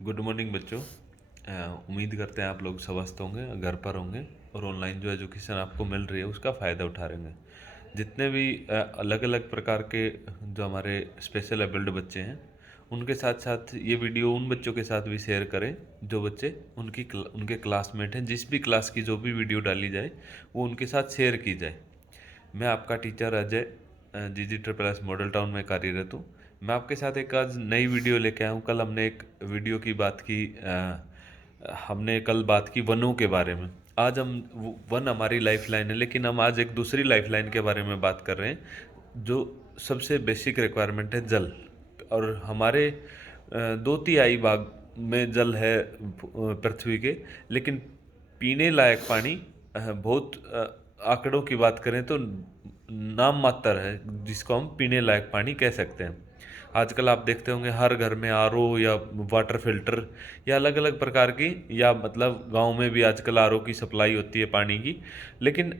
Good morning बच्चों। उम्मीद करते हैं आप लोग स्वस्थ होंगे, घर पर होंगे और ऑनलाइन जो एजुकेशन आपको मिल रही है उसका फ़ायदा उठा रहे हैं। जितने भी अलग अलग प्रकार के जो हमारे स्पेशल एबल्ड बच्चे हैं उनके साथ साथ ये वीडियो उन बच्चों के साथ भी शेयर करें जो बच्चे उनके क्लासमेट हैं। जिस भी क्लास की जो भी वीडियो डाली जाए वो उनके साथ शेयर की जाए। मैं आपका teacher Ajay GG++ model town में कार्यरत हूँ। मैं आपके साथ एक आज नई वीडियो लेके आया हूँ। कल हमने एक वीडियो की बात की, हमने कल बात की वनों के बारे में। आज हम वन हमारी लाइफ लाइन है, लेकिन हम आज एक दूसरी लाइफ लाइन के बारे में बात कर रहे हैं जो सबसे बेसिक रिक्वायरमेंट है, जल। और हमारे दो तिहाई भाग में जल है पृथ्वी के, लेकिन पीने लायक पानी बहुत आंकड़ों की बात करें तो नाम मात्र है जिसको हम पीने लायक पानी कह सकते हैं। आजकल आप देखते होंगे हर घर में RO या वाटर फिल्टर या अलग अलग प्रकार की, या मतलब गांव में भी आजकल RO की सप्लाई होती है पानी की। लेकिन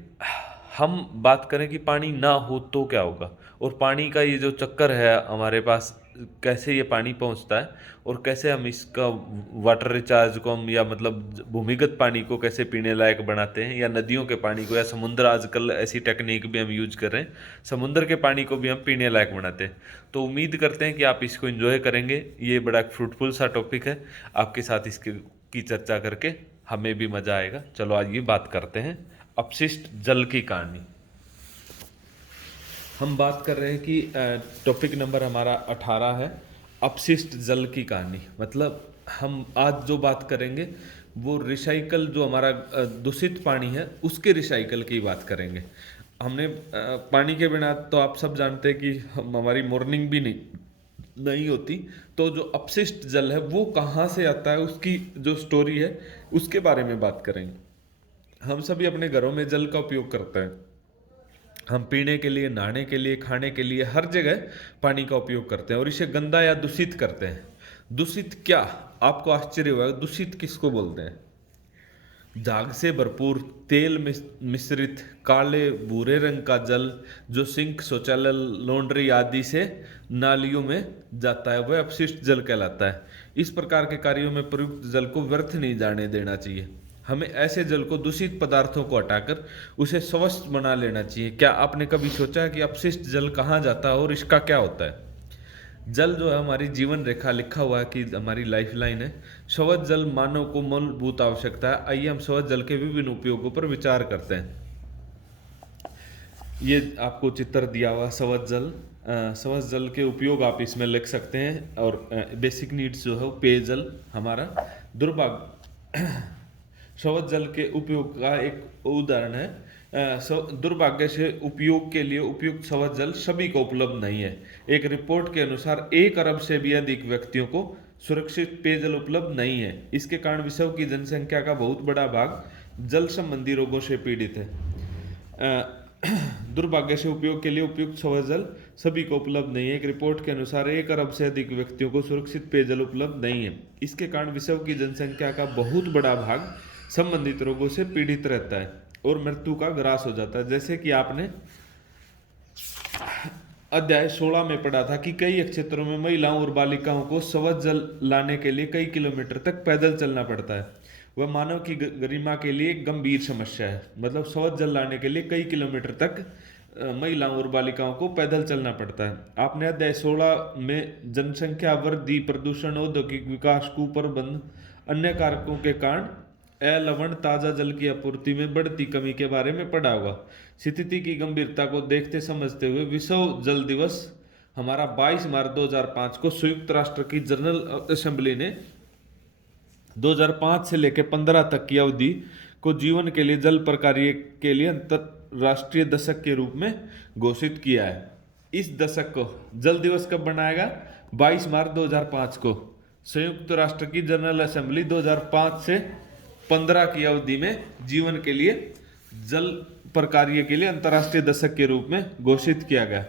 हम बात करें कि पानी ना हो तो क्या होगा, और पानी का ये जो चक्कर है हमारे पास, कैसे ये पानी पहुंचता है और कैसे हम इसका वाटर रिचार्ज को हम, या मतलब भूमिगत पानी को कैसे पीने लायक बनाते हैं, या नदियों के पानी को, या समुद्र, आजकल ऐसी टेक्निक भी हम यूज कर रहे हैं, समुद्र के पानी को भी हम पीने लायक बनाते हैं। तो उम्मीद करते हैं कि आप इसको एंजॉय करेंगे। ये बड़ा फ्रूटफुल सा टॉपिक है, आपके साथ इसके की चर्चा करके हमें भी मज़ा आएगा। चलो आज ये बात करते हैं अपशिष्ट जल की कहानी। हम बात कर रहे हैं कि टॉपिक नंबर हमारा 18 है, अपशिष्ट जल की कहानी। मतलब हम आज जो बात करेंगे वो रिसाइकल, जो हमारा दूषित पानी है उसके रिसाइकल की बात करेंगे। हमने पानी के बिना तो आप सब जानते हैं कि हमारी मॉर्निंग भी नहीं होती। तो जो अपशिष्ट जल है वो कहाँ से आता है, उसकी जो स्टोरी है उसके बारे में बात करेंगे। हम सभी अपने घरों में जल का उपयोग करते हैं। हम पीने के लिए, नहाने के लिए, खाने के लिए हर जगह पानी का उपयोग करते हैं और इसे गंदा या दूषित करते हैं। दूषित क्या, आपको आश्चर्य होगा, दूषित किसको बोलते हैं? झाग से भरपूर तेल मिश्रित काले भूरे रंग का जल जो सिंक, शौचालय, लॉन्ड्री आदि से नालियों में जाता है वह अपशिष्ट जल कहलाता है। इस प्रकार के कार्यों में प्रयुक्त जल को व्यर्थ नहीं जाने देना चाहिए। हमें ऐसे जल को दूषित पदार्थों को हटाकर उसे स्वच्छ बना लेना चाहिए। क्या आपने कभी सोचा है कि अपशिष्ट जल कहाँ जाता है और इसका क्या होता है? जल जो है हमारी जीवन रेखा, लिखा हुआ है कि हमारी लाइफ लाइन है। स्वच्छ जल मानव को मूलभूत आवश्यकता है। आइए हम स्वच्छ जल के विभिन्न उपयोगों पर विचार करते हैं। ये आपको चित्र दिया हुआ स्वच्छ जल। स्वच्छ जल के उपयोग आप इसमें लिख सकते हैं। और बेसिक नीड्स जो है वो पेयजल हमारा दुर्भाग्य स्वच्छ जल के उपयोग का एक उदाहरण है। दुर्भाग्य से उपयोग के लिए उपयुक्त स्वच्छ जल सभी को उपलब्ध नहीं है। एक रिपोर्ट के अनुसार 1 अरब से भी अधिक व्यक्तियों को सुरक्षित पेयजल उपलब्ध नहीं है। इसके कारण विश्व की जनसंख्या का बहुत बड़ा भाग जल संबंधी रोगों से पीड़ित है। दुर्भाग्य से उपयोग के लिए उपयुक्त स्वच्छ जल सभी को उपलब्ध नहीं है। एक रिपोर्ट के अनुसार 1 अरब से अधिक व्यक्तियों को सुरक्षित पेयजल उपलब्ध नहीं है। इसके कारण विश्व की जनसंख्या का बहुत बड़ा भाग संबंधित रोगों से पीड़ित रहता है और मृत्यु का ग्रास हो जाता है। जैसे कि आपने अध्याय 16 में पढ़ा था कि कई क्षेत्रों में महिलाओं और बालिकाओं को स्वच्छ जल लाने के लिए कई किलोमीटर तक पैदल चलना पड़ता है। वह मानव की गरिमा के लिए एक गंभीर समस्या है। मतलब स्वच्छ जल लाने के लिए कई किलोमीटर तक महिलाओं और बालिकाओं को पैदल चलना पड़ता है। आपने अध्याय 16 में जनसंख्या वृद्धि, प्रदूषण, औद्योगिक विकास, कुप्रबंध, अन्य कारकों के कारण अलवण ताजा जल की आपूर्ति में बढ़ती कमी के बारे में पढ़ा होगा। स्थिति की गंभीरता को देखते समझते हुए विश्व जल दिवस हमारा 22 मार्च 2005 को संयुक्त राष्ट्र की जनरल असेंबली ने 2005 से लेकर 15 तक की अवधि को जीवन के लिए जल प्रकार्य के लिए अंतरराष्ट्रीय दशक के रूप में घोषित किया है। इस दशक को जल दिवस कब बनाएगा? 22 मार्च 2005 को संयुक्त राष्ट्र की जनरल असेंबली 2005 से 15 की अवधि में जीवन के लिए जल प्रकार्य के लिए अंतर्राष्ट्रीय दशक के रूप में घोषित किया गया।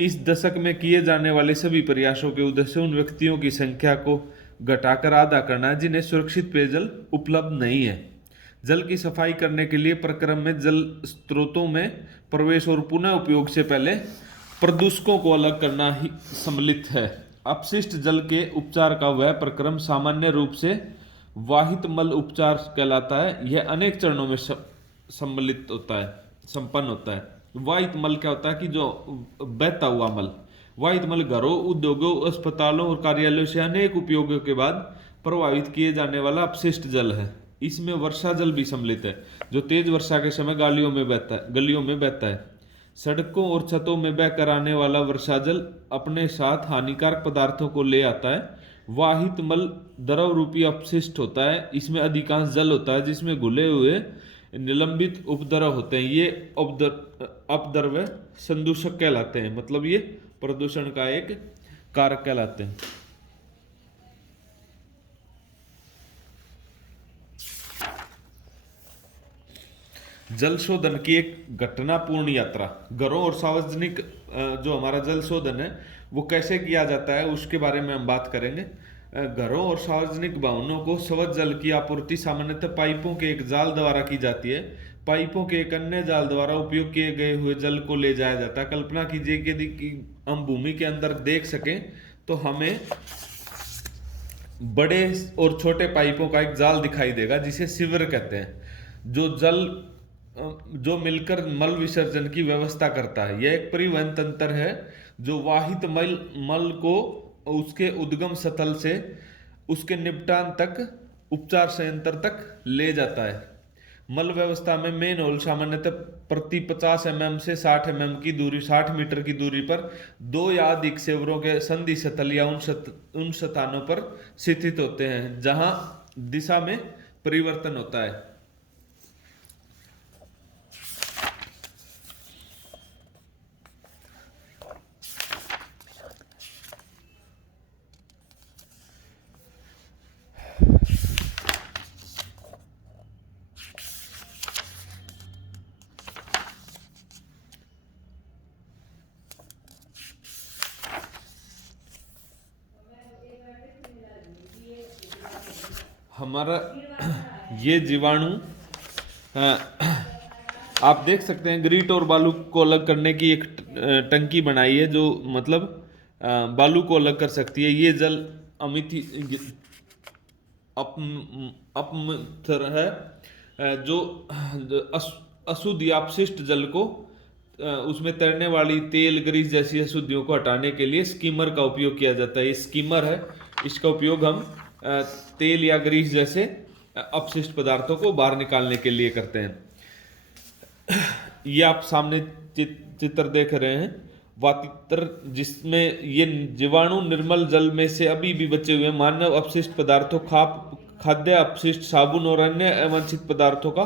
इस दशक में किए जाने वाले सभी प्रयासों के उद्देश्य उन व्यक्तियों की संख्या को घटाकर आधा करना है जिन्हें सुरक्षित पेयजल उपलब्ध नहीं है। जल की सफाई करने के लिए प्रक्रम में जल स्रोतों में प्रवेश और पुनः उपयोग से पहले प्रदूषकों को अलग करना ही सम्मिलित है। अपशिष्ट जल के उपचार का वह प्रक्रम सामान्य रूप से वाहित मल उपचार कहलाता है। यह अनेक चरणों में सम्मिलित होता है, संपन्न होता है। वाहित मल क्या होता है कि जो बहता हुआ मल। वाहित मल घरों, उद्योगों, अस्पतालों और कार्यालयों से अनेक उपयोगों के बाद प्रभावित किए जाने वाला अपशिष्ट जल है। इसमें वर्षा जल भी सम्मिलित है, जो तेज वर्षा के समय गलियों में बहता है। सड़कों और छतों में बहकर आने वाला वर्षा जल अपने साथ हानिकारक पदार्थों को ले आता है। वाहित मल द्रव रूपी अपशिष्ट होता है। इसमें अधिकांश जल होता है जिसमें घुले हुए निलंबित उपद्रव होते हैं। ये अपद्रव्य संदूषक कहलाते हैं, मतलब ये प्रदूषण का एक कारक कहलाते हैं। जल शोधन की एक घटनापूर्ण यात्रा। घरों और सार्वजनिक जो हमारा जल शोधन है वो कैसे किया जाता है उसके बारे में हम बात करेंगे। घरों और सार्वजनिक भवनों को स्वच्छ जल की आपूर्ति सामान्यतः पाइपों के एक जाल द्वारा की जाती है। पाइपों के एक अन्य जाल द्वारा उपयोग किए गए हुए जल को ले जाया जाता है। कल्पना कीजिए कि हम भूमि के अंदर देख सकें तो हमें बड़े और छोटे पाइपों का एक जाल दिखाई देगा जिसे सीवर कहते हैं, जो मिलकर मल विसर्जन की व्यवस्था करता है। यह एक परिवहन तंत्र है जो वाहित मल को उसके उद्गम स्थल से उसके निपटान तक, उपचार संयंत्र तक ले जाता है। मल व्यवस्था में मेन होल सामान्यतः प्रति 50 mm से 60 mm की दूरी, 60 मीटर की दूरी पर दो या अधिक सेवरों के संधि स्थल या उन स्थानों पर स्थित होते हैं जहां दिशा में परिवर्तन होता है। हमारा ये जीवाणु आप देख सकते हैं ग्रीट और बालू को अलग करने की एक टंकी बनाई है जो मतलब बालू को अलग कर सकती है। ये जल अमिथि अपमथर है जो अशुद्ध या अपशिष्ट जल को उसमें तैरने वाली तेल, ग्रीस जैसी अशुद्धियों को हटाने के लिए स्कीमर का उपयोग किया जाता है। ये स्कीमर है, इसका उपयोग हम तेल या ग्रीस जैसे अपशिष्ट पदार्थों को बाहर निकालने के लिए करते हैं। ये आप सामने चित्र देख रहे हैं वातित्र, जिसमें ये जीवाणु निर्मल जल में से अभी भी बचे हुए मानव अपशिष्ट पदार्थों, खाद्य अपशिष्ट, साबुन और अन्य अवांछित पदार्थों का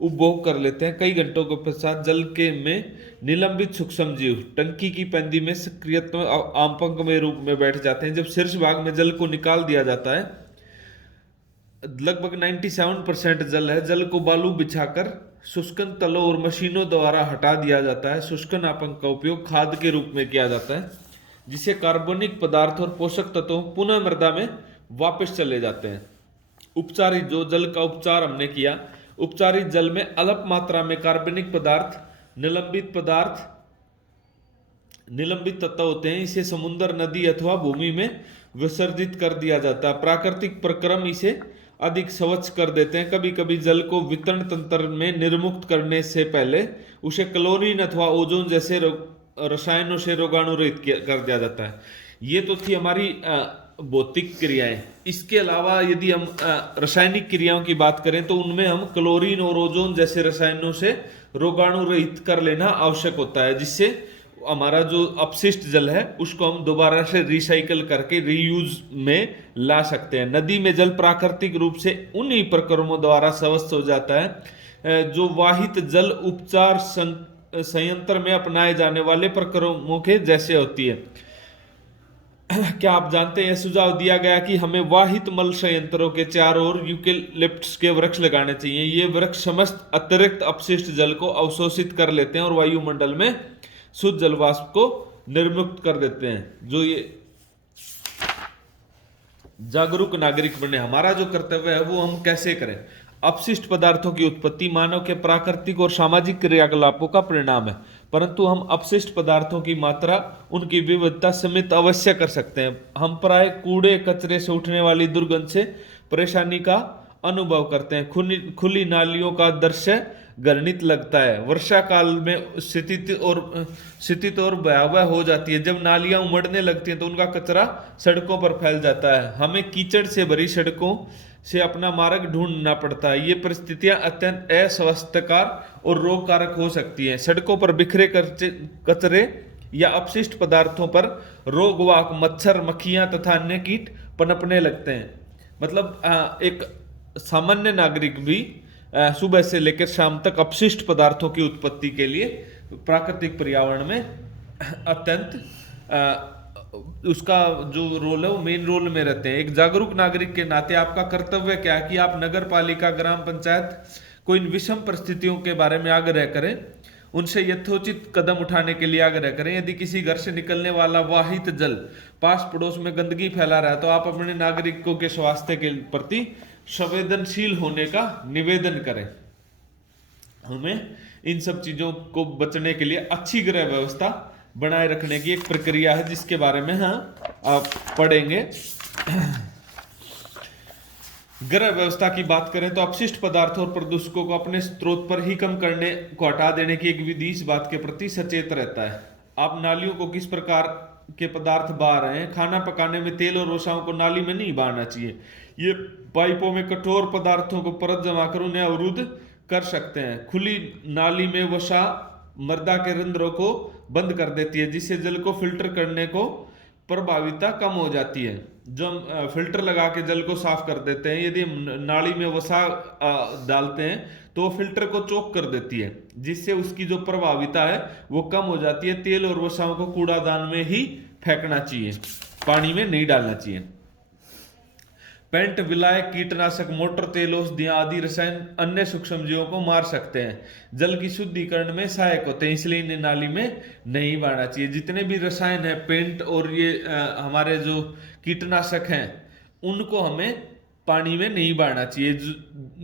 उपभोग कर लेते हैं। कई घंटों के पश्चात जल के में निलंबित सूक्ष्म जीव टंकी की पेंदी में सक्रियत्व आंपक में रूप में बैठ जाते हैं। जब शीर्ष भाग में जल को निकाल दिया जाता है, लगभग 97% जल है। जल को बालू बिछाकर शुष्कन तलों और मशीनों द्वारा हटा दिया जाता है। शुष्कन आपंक का उपयोग खाद के रूप में किया जाता है, जिससे कार्बनिक पदार्थ और पोषक तत्व पुनः मृदा में वापस चले जाते हैं। उपचारित जो जल का उपचार हमने किया, उपचारित जल में अल्प मात्रा में कार्बनिक पदार्थ, निलंबित तत्व होते हैं। इसे समुद्र, नदी अथवा भूमि में विसर्जित कर दिया जाता है। प्राकृतिक प्रक्रम इसे अधिक स्वच्छ कर देते हैं। कभी कभी जल को वितरण तंत्र में निर्मुक्त करने से पहले उसे क्लोरीन अथवा ओजोन जैसे रसायनों से रोगाणुरहित कर दिया जाता है। ये तो थी हमारी भौतिक क्रियाएं। इसके अलावा यदि हम रासायनिक क्रियाओं की बात करें तो उनमें हम क्लोरीन और ओजोन जैसे रसायनों से रोगाणु रहित कर लेना आवश्यक होता है, जिससे हमारा जो अपशिष्ट जल है उसको हम दोबारा से रिसाइकल करके रीयूज में ला सकते हैं। नदी में जल प्राकृतिक रूप से उन्हीं प्रक्रमों द्वारा स्वस्थ हो जाता है जो वाहित जल उपचार संयंत्र में अपनाए जाने वाले प्रक्रमों के जैसे होती है। क्या आप जानते हैं, सुझाव दिया गया कि हमें वाहित मल संयंत्रों के चारों ओर यूकेलिप्टस के वृक्ष लगाने चाहिए। ये वृक्ष समस्त अतिरिक्त अपशिष्ट जल को अवशोषित कर लेते हैं और वायुमंडल में शुद्ध जलवाष्प को निर्मुक्त कर देते हैं। जो ये जागरूक नागरिक बने, हमारा जो कर्तव्य है वो हम कैसे करें। अपशिष्ट पदार्थों की उत्पत्ति मानव के प्राकृतिक और सामाजिक क्रियाकलापों का परिणाम है। परंतु हम अपशिष्ट पदार्थों की मात्रा, उनकी विविधता सीमित अवश्य कर सकते हैं। हम प्राय कूड़े कचरे से उठने वाली दुर्गंध से परेशानी का अनुभव करते हैं। खुली नालियों का दृश्य घृणित लगता है। वर्षा काल में स्थिति और भयावह हो जाती है। जब नालियां उमड़ने लगती हैं तो उनका कचरा सड़कों पर फैल जाता है। हमें कीचड़ से भरी सड़कों से अपना मार्ग ढूंढना पड़ता है। ये परिस्थितियां अत्यंत अस्वास्थ्यकर और रोग कारक हो सकती हैं। सड़कों पर बिखरे कचरे या अपशिष्ट पदार्थों पर रोगवाहक मच्छर, मक्खियां तथा अन्य कीट पनपने लगते हैं। मतलब एक सामान्य नागरिक भी सुबह से लेकर शाम तक अपशिष्ट पदार्थों की उत्पत्ति के लिए प्राकृतिक पर्यावरण में अत्यंत उसका जो रोल है वो मेन रोल में रहते हैं। एक जागरूक नागरिक के नाते आपका कर्तव्य क्या है कि आप नगर पालिका, ग्राम पंचायत को इन विषम परिस्थितियों के बारे में आग्रह करें, उनसे यथोचित कदम उठाने के लिए आग्रह करें। यदि किसी घर से निकलने वाला वाहित जल पास पड़ोस में गंदगी फैला रहा है तो आप अपने नागरिकों के स्वास्थ्य के प्रति संवेदनशील होने का निवेदन करें। हमें इन सब चीजों को बचने के लिए अच्छी गृह व्यवस्था बनाए रखने की एक प्रक्रिया है, जिसके बारे में आप पढ़ेंगे। गृह व्यवस्था की बात करें तो अपशिष्ट पदार्थों और प्रदूषकों को अपने स्रोत पर ही कम करने को हटा देने की एक विधि इस बात के प्रति सचेत रहता है। आप नालियों को किस प्रकार के पदार्थ बहा रहे हैं। खाना पकाने में तेल और वसाओं को नाली में नहीं बहाना चाहिए। ये पाइपों में कठोर पदार्थों को परत जमा कर उन्हें अवरुद्ध कर सकते हैं। खुली नाली में वसा मृदा के रंध्रों को बंद कर देती है, जिससे जल को फिल्टर करने को प्रभाविता कम हो जाती है। जो हम फिल्टर लगा के जल को साफ कर देते हैं, यदि हम नाली में वसा डालते हैं तो फिल्टर को चोक कर देती है, जिससे उसकी जो प्रभाविता है वो कम हो जाती है। तेल और वसाओं को कूड़ादान में ही फेंकना चाहिए, पानी में नहीं डालना चाहिए। पेंट, विलायक, कीटनाशक, मोटर तेल, औषधियां आदि रसायन अन्य सूक्ष्मजीवों को मार सकते हैं, जल की शुद्धिकरण में सहायक होते हैं, इसलिए इन्हें नाली में नहीं बहाना चाहिए। जितने भी रसायन है, पेंट और ये हमारे जो कीटनाशक हैं, उनको हमें पानी में नहीं बहाना चाहिए।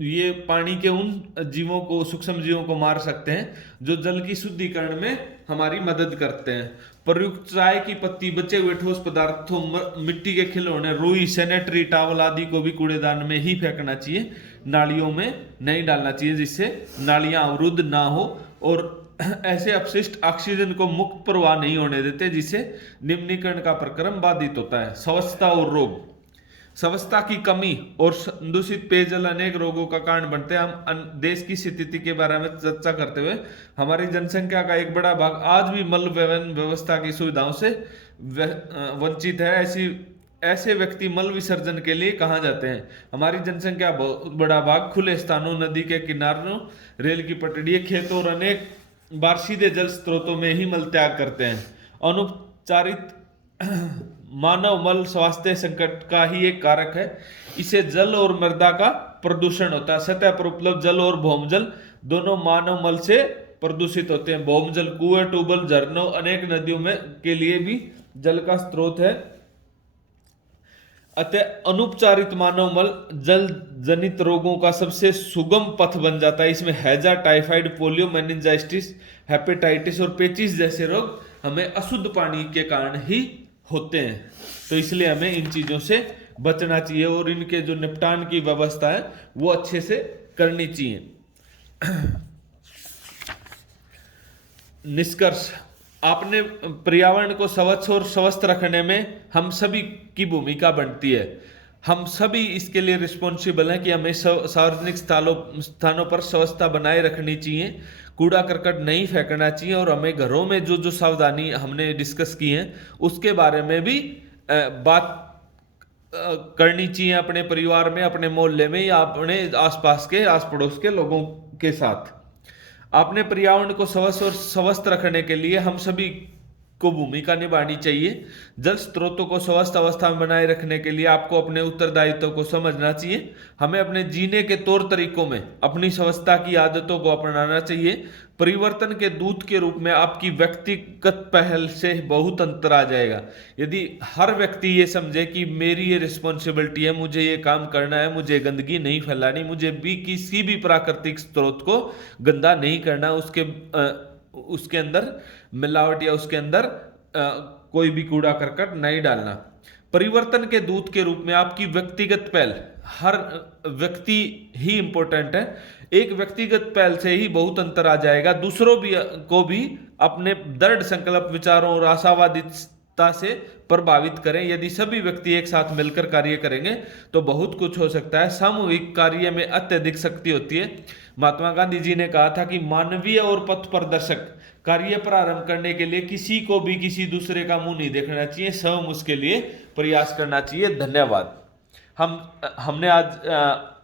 ये पानी के उन जीवों को, सूक्ष्म जीवों को मार सकते हैं जो जल की शुद्धिकरण में हमारी मदद करते हैं। प्रयुक्त चाय की पत्ती, बचे हुए ठोस पदार्थों, मिट्टी के खिलौने, रुई, सैनिटरी टॉवल आदि को भी कूड़ेदान में ही फेंकना चाहिए, नालियों में नहीं डालना चाहिए, जिससे नालियां अवरुद्ध ना हो। और ऐसे अपशिष्ट ऑक्सीजन को मुक्त प्रवाह नहीं होने देते, जिससे निम्नीकरण का प्रक्रम बाधित होता है। स्वच्छता और रोग, स्वच्छता की कमी और दूषित पेयजल अनेक रोगों का कारण बनते हैं। हम देश की स्थिति के बारे में चर्चा करते हुए, हमारी जनसंख्या का एक बड़ा भाग आज भी मल व्यवस्था की सुविधाओं से वंचित है। ऐसे व्यक्ति मल विसर्जन के लिए कहाँ जाते हैं। हमारी जनसंख्या बहुत बड़ा भाग खुले स्थानों, नदी के किनारों, रेल की पटड़ी, खेतों और अनेक बार सीधे जल स्रोतों में ही मल त्याग करते हैं। अनुपचारित मानव मल स्वास्थ्य संकट का ही एक कारक है। इसे जल और मृदा का प्रदूषण होता है। सतह पर उपलब्ध जल और भौमजल दोनों मानव मल से प्रदूषित होते हैं। भौमजल कुएं, ट्यूबवेल, झरनों, अनेक नदियों में के लिए भी जल का स्रोत है। अतः अनुपचारित मानव मल जल जनित रोगों का सबसे सुगम पथ बन जाता है। इसमें हैजा, टाइफाइड, पोलियो, मेनिंजाइटिस, हेपेटाइटिस और पेचिस जैसे रोग हमें अशुद्ध पानी के कारण ही होते हैं। तो इसलिए हमें इन चीजों से बचना चाहिए और इनके जो निपटान की व्यवस्था है वो अच्छे से करनी चाहिए। निष्कर्ष, आपने पर्यावरण को स्वच्छ और स्वस्थ रखने में हम सभी की भूमिका बनती है। हम सभी इसके लिए रिस्पॉन्सिबल हैं कि हमें सार्वजनिक स्थानों पर स्वच्छता बनाए रखनी चाहिए, कूड़ा करकट नहीं फेंकना चाहिए और हमें घरों में जो जो सावधानी हमने डिस्कस की है उसके बारे में भी बात करनी चाहिए अपने परिवार में, अपने मोहल्ले में या अपने आसपास के, आस पड़ोस के लोगों के साथ। अपने पर्यावरण को स्वच्छ और स्वस्थ रखने के लिए हम सभी को भूमिका निभानी चाहिए। जल स्रोतों को स्वस्थ अवस्था में बनाए रखने के लिए आपको अपने उत्तरदायित्व को समझना चाहिए। हमें अपने जीने के तौर तरीकों में अपनी स्वच्छता की आदतों को अपनाना चाहिए। परिवर्तन के दूत के रूप में आपकी व्यक्तिगत पहल से बहुत अंतर आ जाएगा। यदि हर व्यक्ति ये समझे कि मेरी ये रिस्पॉन्सिबिलिटी है, मुझे ये काम करना है, मुझे गंदगी नहीं फैलानी, मुझे भी किसी भी प्राकृतिक स्रोत को गंदा नहीं करना, उसके अंदर मिलावट या उसके अंदर कोई भी कूड़ा करकट नहीं डालना। परिवर्तन के दूत के रूप में आपकी व्यक्तिगत पहल, हर व्यक्ति ही इंपॉर्टेंट है। एक व्यक्तिगत पहल से ही बहुत अंतर आ जाएगा। दूसरों भी को भी अपने दृढ़ संकल्प, विचारों और आशावादिता से प्रभावित करें। यदि सभी व्यक्ति एक साथ मिलकर कार्य करेंगे तो बहुत कुछ हो सकता है। सामूहिक कार्य में अत्यधिक शक्ति होती है। महात्मा गांधी जी ने कहा था कि मानवीय और पथ प्रदर्शक कार्य प्रारंभ करने के लिए किसी को भी किसी दूसरे का मुंह नहीं देखना चाहिए, स्वयं उसके लिए प्रयास करना चाहिए। धन्यवाद। हमने आज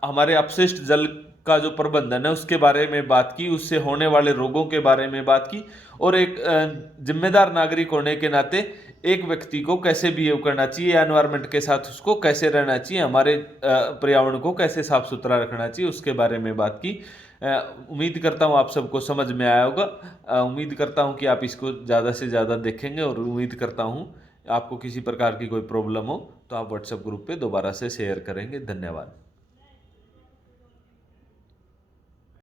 हमारे अपशिष्ट जल का जो प्रबंधन है उसके बारे में बात की, उससे होने वाले रोगों के बारे में बात की, और एक जिम्मेदार नागरिक होने के नाते एक व्यक्ति को कैसे बिहेव करना चाहिए, एनवायरनमेंट के साथ उसको कैसे रहना चाहिए, हमारे पर्यावरण को कैसे साफ सुथरा रखना चाहिए, उसके बारे में बात की। उम्मीद करता हूँ आप सबको समझ में आया होगा। उम्मीद करता हूँ कि आप इसको ज़्यादा से ज़्यादा देखेंगे, और उम्मीद करता हूँ आपको किसी प्रकार की कोई प्रॉब्लम हो तो आप व्हाट्सएप ग्रुप पे दोबारा से शेयर करेंगे। धन्यवाद।